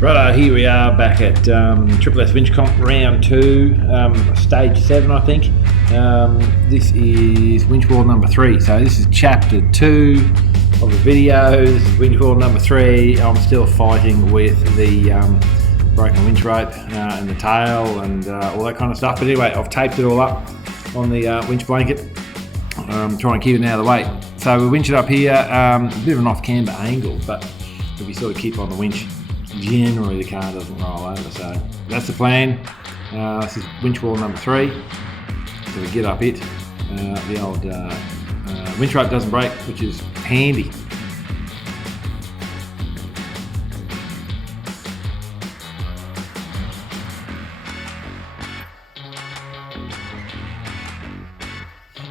Righto, here we are back at SSS Winch Comp round 2, stage 7 I think. This is winch wall number 3, so this is chapter 2 of the video. This is winch wall number 3. I'm still fighting with the broken winch rope and the tail and all that kind of stuff, but anyway, I've taped it all up on the winch blanket, trying to keep it out of the way. So we winch it up here, a bit of an off-camber angle, but if you sort of keep on the winch, generally the car doesn't roll over, so that's the plan. This is winch wall number 3, so we get up it. The old winch rope doesn't break, which is handy.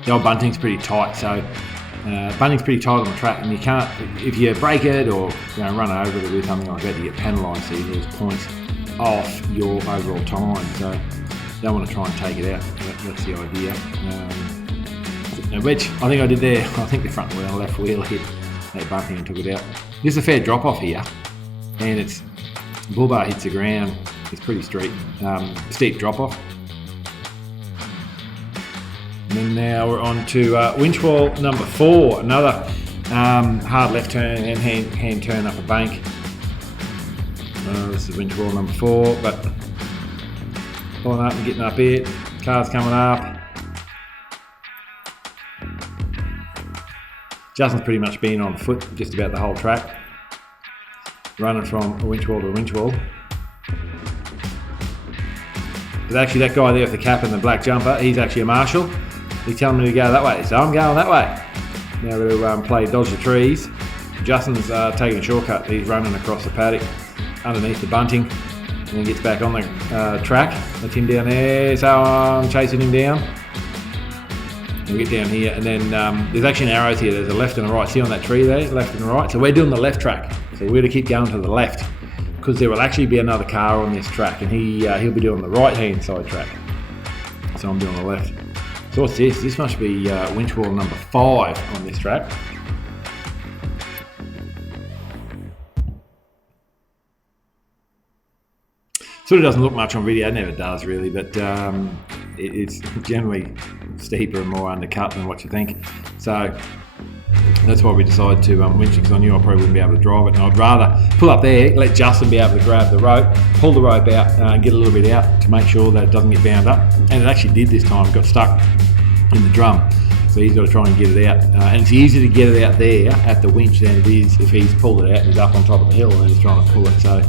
The old bunting's pretty tight, so bunting's pretty tight on the track, and you can't, if you break it or run over it or do something like that, you get penalised, so you lose points off your overall time. So you don't want to try and take it out. That's the idea. Which I think I did there. I think the front wheel, left wheel hit that bunting and took it out. There's a fair drop off here, and it's bull bar hits the ground. It's pretty steep drop off. And now we're on to winch wall number 4, another hard left turn and hand turn up a bank. This is winch wall number 4, but pulling up and getting up here, cars coming up. Justin's pretty much been on foot just about the whole track, running from a winch wall to a winch wall. But actually that guy there with the cap and the black jumper, he's actually a marshal. He's telling me to go that way, so I'm going that way. Now we'll play dodge the trees. Justin's taking a shortcut. He's running across the paddock underneath the bunting, and then gets back on the track. That's him down there, so I'm chasing him down. We'll get down here, and then there's actually arrows here. There's a left and a right. See on that tree there, left and right. So we're doing the left track. So we're to keep going to the left, because there will actually be another car on this track, and he'll be doing the right-hand side track. So I'm doing the left. So what's this? This must be winch wall number 5 on this track. Sort of doesn't look much on video, it never does really, but it's generally steeper and more undercut than what you think. So that's why we decided to winch it, because I knew I probably wouldn't be able to drive it, and I'd rather pull up there, let Justin be able to grab the rope, pull the rope out and get a little bit out to make sure that it doesn't get bound up. And it actually did this time, it got stuck in the drum. So he's got to try and get it out. And it's easier to get it out there at the winch than it is if he's pulled it out and he's up on top of the hill and he's trying to pull it. So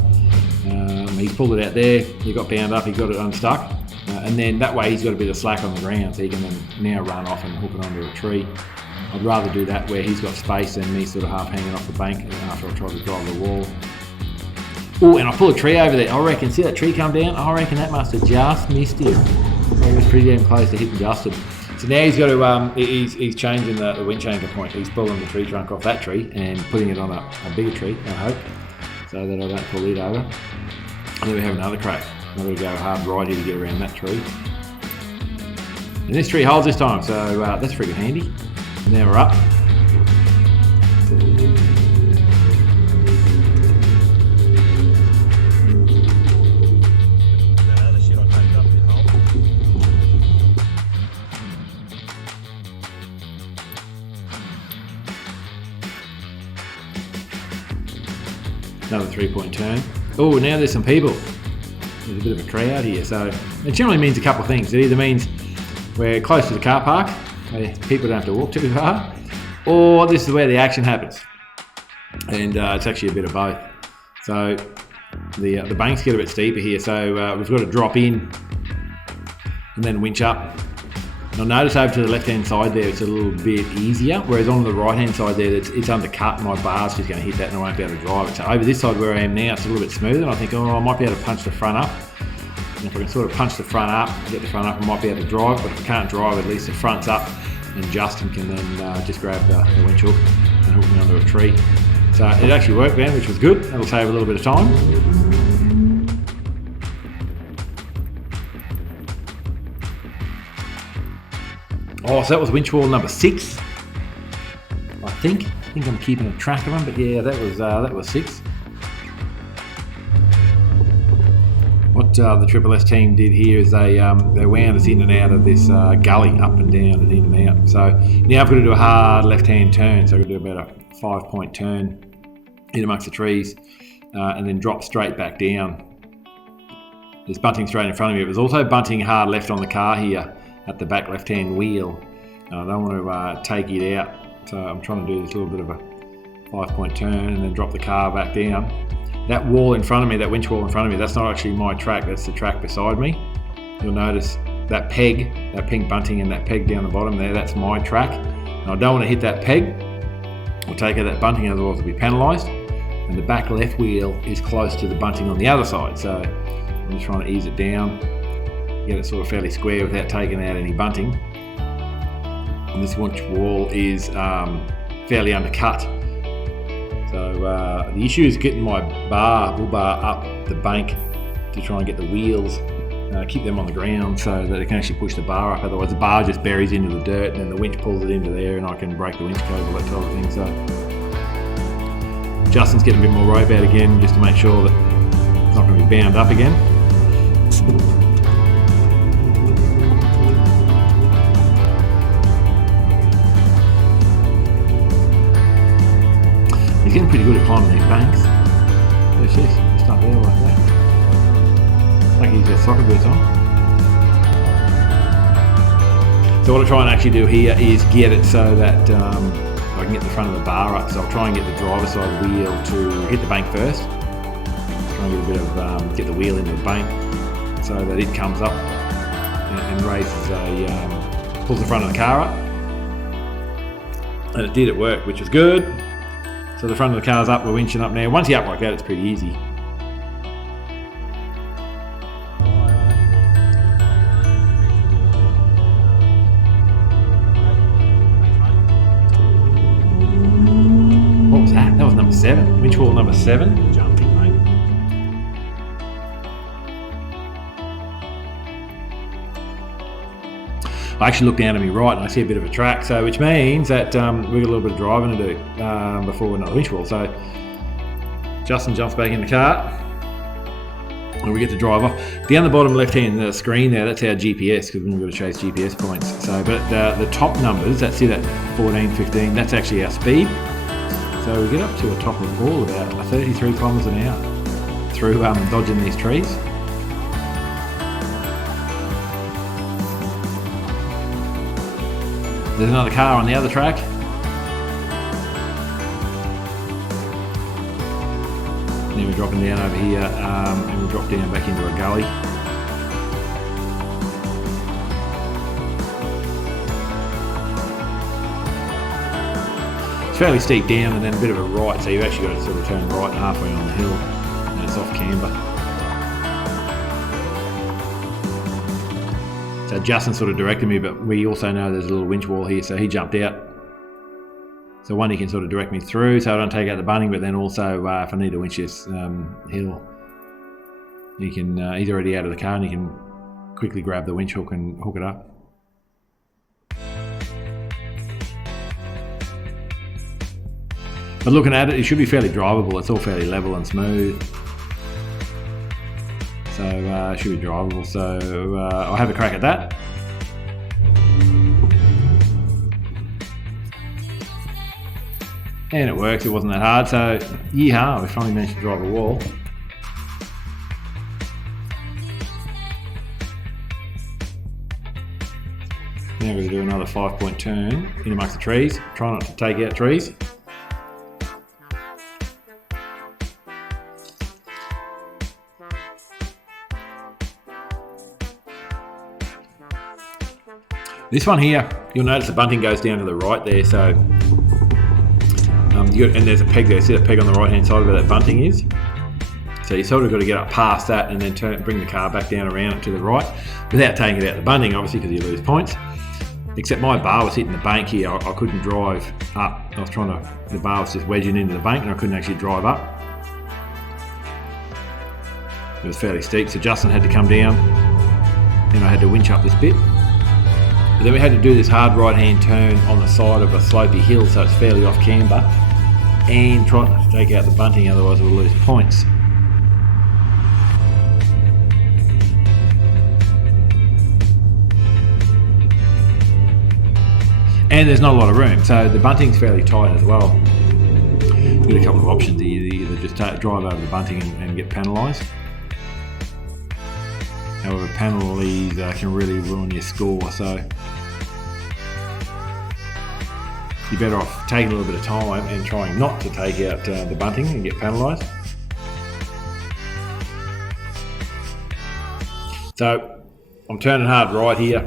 he's pulled it out there, he got bound up, he got it unstuck. And then that way he's got a bit of slack on the ground, so he can then now run off and hook it onto a tree. I'd rather do that where he's got space than me sort of half hanging off the bank after I try to drive the wall. Oh, and I pulled a tree over there. I reckon, see that tree come down? I reckon that must have just missed him. It was pretty damn close to hitting Justin. So now he's got to, he's changing the winch anchor point. He's pulling the tree trunk off that tree and putting it on a bigger tree, I hope, so that I don't pull it over. And then we have another crack. I've got to go hard right here to get around that tree. And this tree holds this time, so that's pretty handy. And now we're up. Another 3-point turn. Oh, now there's some people. There's a bit of a crowd here, so it generally means a couple of things. It either means we're close to the car park, people don't have to walk too far, or this is where the action happens. And it's actually a bit of both. So the banks get a bit steeper here, so we've got to drop in and then winch up. You'll notice over to the left-hand side there, it's a little bit easier, whereas on the right-hand side there, it's undercut, and my bar's just going to hit that and I won't be able to drive it. So over this side where I am now, it's a little bit smoother, and I think, oh, I might be able to punch the front up. And if I can sort of punch the front up, get the front up, I might be able to drive, but if I can't drive, at least the front's up, and Justin can then just grab the winch hook and hook me onto a tree. So it actually worked then, which was good. That'll save a little bit of time. Oh, so that was winch wall number 6, I think. I'm keeping a track of them, but yeah, that was 6. what the Triple S team did here is they wound us in and out of this gully, up and down and in and out. So now I've got to do a hard left-hand turn. So I've got to do about a 5-point turn in amongst the trees and then drop straight back down. There's bunting straight in front of me. It was also bunting hard left on the car here at the back left-hand wheel. I don't want to take it out, so I'm trying to do this little bit of a 5-point turn and then drop the car back down. That wall in front of me, that winch wall in front of me, that's not actually my track, that's the track beside me. You'll notice that peg, that pink bunting and that peg down the bottom there, that's my track. And I don't want to hit that peg or take out that bunting, otherwise I'll be penalised. And the back left wheel is close to the bunting on the other side, so I'm just trying to ease it down, get it sort of fairly square without taking out any bunting. And this winch wall is fairly undercut. So the issue is getting my bull bar up the bank to try and get the wheels, keep them on the ground so that it can actually push the bar up. Otherwise the bar just buries into the dirt and then the winch pulls it into there and I can break the winch cable, that type of thing. So Justin's getting a bit more rope out again just to make sure that it's not going to be bound up again. He's getting pretty good at climbing these banks. There's this, just up there like that. Like he's got soccer boots on. So what I try and actually do here is get it so that I can get the front of the bar up. So I'll try and get the driver's side wheel to hit the bank first. Try and get a bit of, get the wheel into the bank so that it comes up and raises pulls the front of the car up. And it did, it worked, which was good. So the front of the car's up, we're winching up now. Once you're up like that, it's pretty easy. What was that? That was number 7. Winch wall number 7. Jumping, mate. I actually look down to my right and I see a bit of a track, so which means that we've got a little bit of driving to do before we're not winch wall. So Justin jumps back in the car and we get to drive off. Down the bottom left-hand screen there, that's our GPS because we've got to chase GPS points. So, but the top numbers, that's it at 14, 15, that's actually our speed. So we get up to a top of the ball about 33 kilometres an hour through dodging these trees. There's another car on the other track. Then we're dropping down over here and we drop down back into a gully. It's fairly steep down and then a bit of a right, so you've actually got to sort of turn right halfway on the hill and it's off camber. So Justin sort of directed me, but we also know there's a little winch wall here, so he jumped out. So one, he can sort of direct me through so I don't take out the bunting, but then also if I need to winch this hill, he can, he's already out of the car and he can quickly grab the winch hook and hook it up. But looking at it, it should be fairly drivable. It's all fairly level and smooth. So it should be drivable, so I'll have a crack at that. And it works, it wasn't that hard, so yeehaw, we finally managed to drive a wall. Now we're going to do another 5-point turn in amongst the trees. Try not to take out trees. This one here, you'll notice the bunting goes down to the right there, so and there's a peg there. See that peg on the right hand side where that bunting is? So you sort of got to get up past that and then bring the car back down around it to the right without taking it out the bunting, obviously, because you lose points. Except my bar was hitting the bank here. I couldn't drive up. I was trying to, the bar was just wedging into the bank and I couldn't actually drive up. It was fairly steep, so Justin had to come down and I had to winch up this bit. But then we had to do this hard right-hand turn on the side of a slopey hill, so it's fairly off camber, and try not to take out the bunting, otherwise we'll lose points. and there's not a lot of room, so the bunting's fairly tight as well. You've got a couple of options. You either just drive over the bunting and get penalised. However, penalties can really ruin your score, so you're better off taking a little bit of time and trying not to take out the bunting and get penalised. So I'm turning hard right here,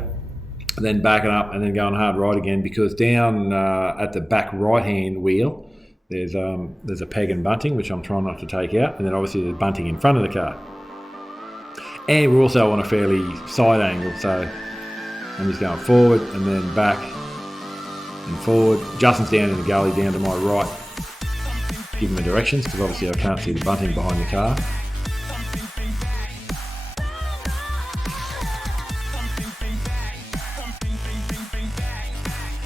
and then backing up and then going hard right again, because down at the back right hand wheel there's a peg and bunting which I'm trying not to take out, and then obviously there's bunting in front of the car, and we're also on a fairly side angle, so I'm just going forward and then back and forward. Justin's down in the gully down to my right, giving me directions because obviously I can't see the bunting behind the car.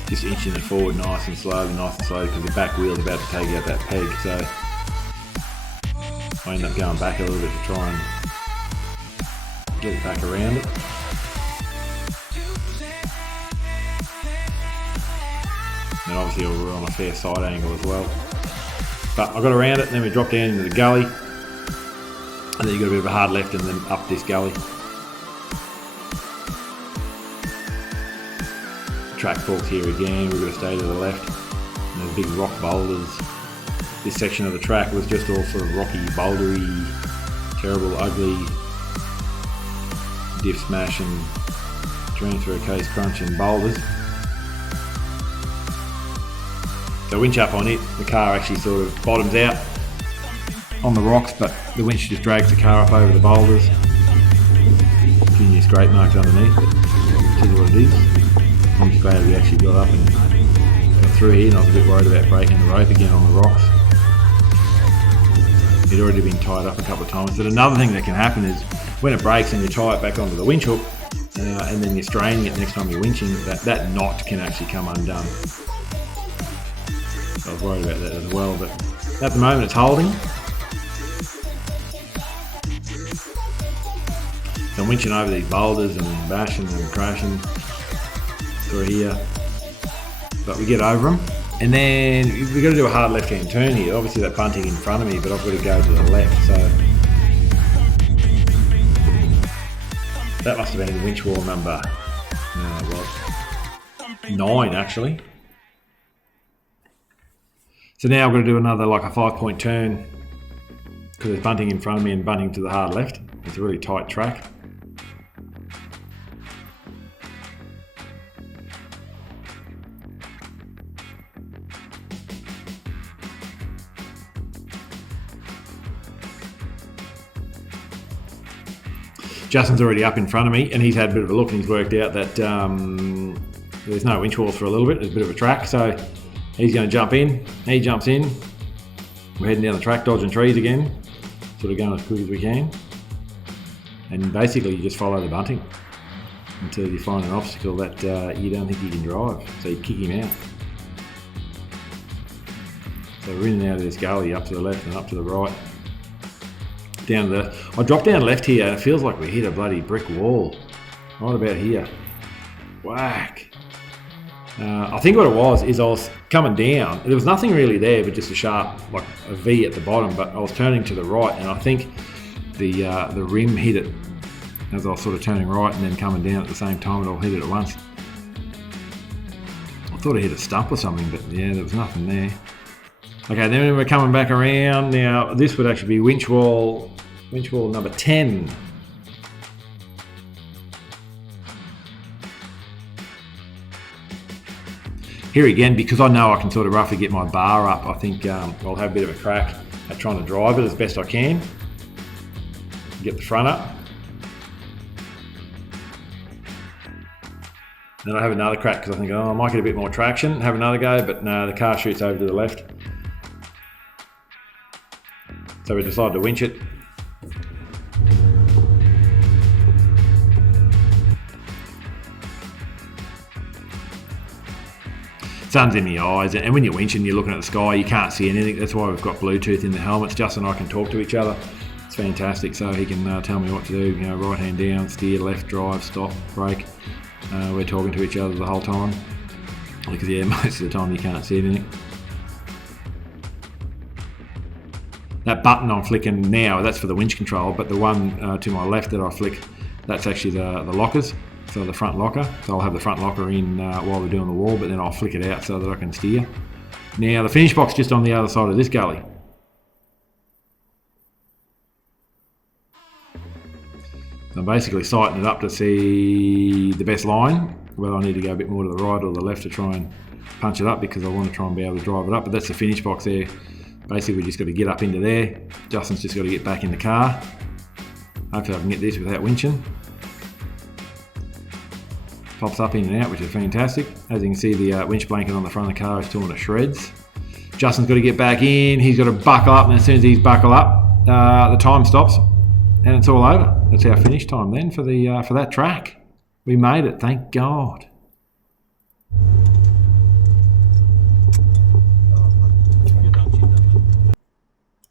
Just inching it forward nice and slowly because the back wheel's about to take out that peg, so I end up going back a little bit to try and get it back around it. And obviously we're on a fair side angle as well. But I got around it, and then we drop down into the gully, and then you got a bit of a hard left and then up this gully. Track forks here again, we've got to stay to the left. And there's big rock boulders. This section of the track was just all sort of rocky, bouldery, terrible, ugly, diff smash and transfer case crunch and boulders. So winch up on it, the car actually sort of bottoms out on the rocks, but the winch just drags the car up over the boulders. A few new scrape marks underneath, but it is what it is. I'm just glad we actually got up and got through here, and I was a bit worried about breaking the rope again on the rocks. It'd already been tied up a couple of times. But another thing that can happen is when it breaks and you tie it back onto the winch hook, and then you're straining it next time you're winching, that knot can actually come undone. So I was worried about that as well, but at the moment it's holding. So I'm winching over these boulders and bashing and crashing through here, but we get over them, and then we've got to do a hard left-hand turn here. Obviously that bunting in front of me, but I've got to go to the left, so that must have been winch wall number 9 actually. So now I've got to do another like a 5-point turn because there's bunting in front of me and bunting to the hard left. It's a really tight track. Justin's already up in front of me, and he's had a bit of a look, and he's worked out that there's no winch walls for a little bit. There's a bit of a track, so he's going to jump in. He jumps in. We're heading down the track, dodging trees again, sort of going as quick as we can. And basically you just follow the bunting until you find an obstacle that you don't think you can drive, so you kick him out. So we're in and out of this gully, up to the left and up to the right. I dropped down left here, and it feels like we hit a bloody brick wall right about here. Whack. I think what it was is I was coming down. There was nothing really there, but just a sharp, like a V at the bottom. But I was turning to the right, and I think the rim hit it as I was sort of turning right and then coming down at the same time. It all hit it at once. I thought it hit a stump or something, but yeah, there was nothing there. Okay, then we're coming back around. Now this would actually be winch wall number 10. Here again, because I know I can sort of roughly get my bar up, I think I'll have a bit of a crack at trying to drive it as best I can. Get the front up. Then I'll have another crack because I think, I might get a bit more traction, have another go, but no, the car shoots over to the left. So we decided to winch it. Sun's in the eyes, and when you're winching, you're looking at the sky, you can't see anything. That's why we've got Bluetooth in the helmets. Justin and I can talk to each other. It's fantastic, so he can tell me what to do. You know, right hand down, steer, left, drive, stop, brake. We're talking to each other the whole time. Because yeah, most of the time you can't see anything. That button I'm flicking now, that's for the winch control, but the one to my left that I flick, that's actually the lockers, so the front locker. So I'll have the front locker in while we're doing the wall, but then I'll flick it out so that I can steer. Now the finish box just on the other side of this gully. So I'm basically sighting it up to see the best line, whether I need to go a bit more to the right or the left to try and punch it up, because I want to try and be able to drive it up. But that's the finish box there. Basically, we just got to get up into there. Justin's just got to get back in the car. Hopefully I can get this without winching. Pops up in and out, which is fantastic. As you can see, the winch blanket on the front of the car is torn to shreds. Justin's got to get back in. He's got to buckle up, and as soon as he's buckle up, the time stops, and it's all over. That's our finish time then for that track. We made it, thank God.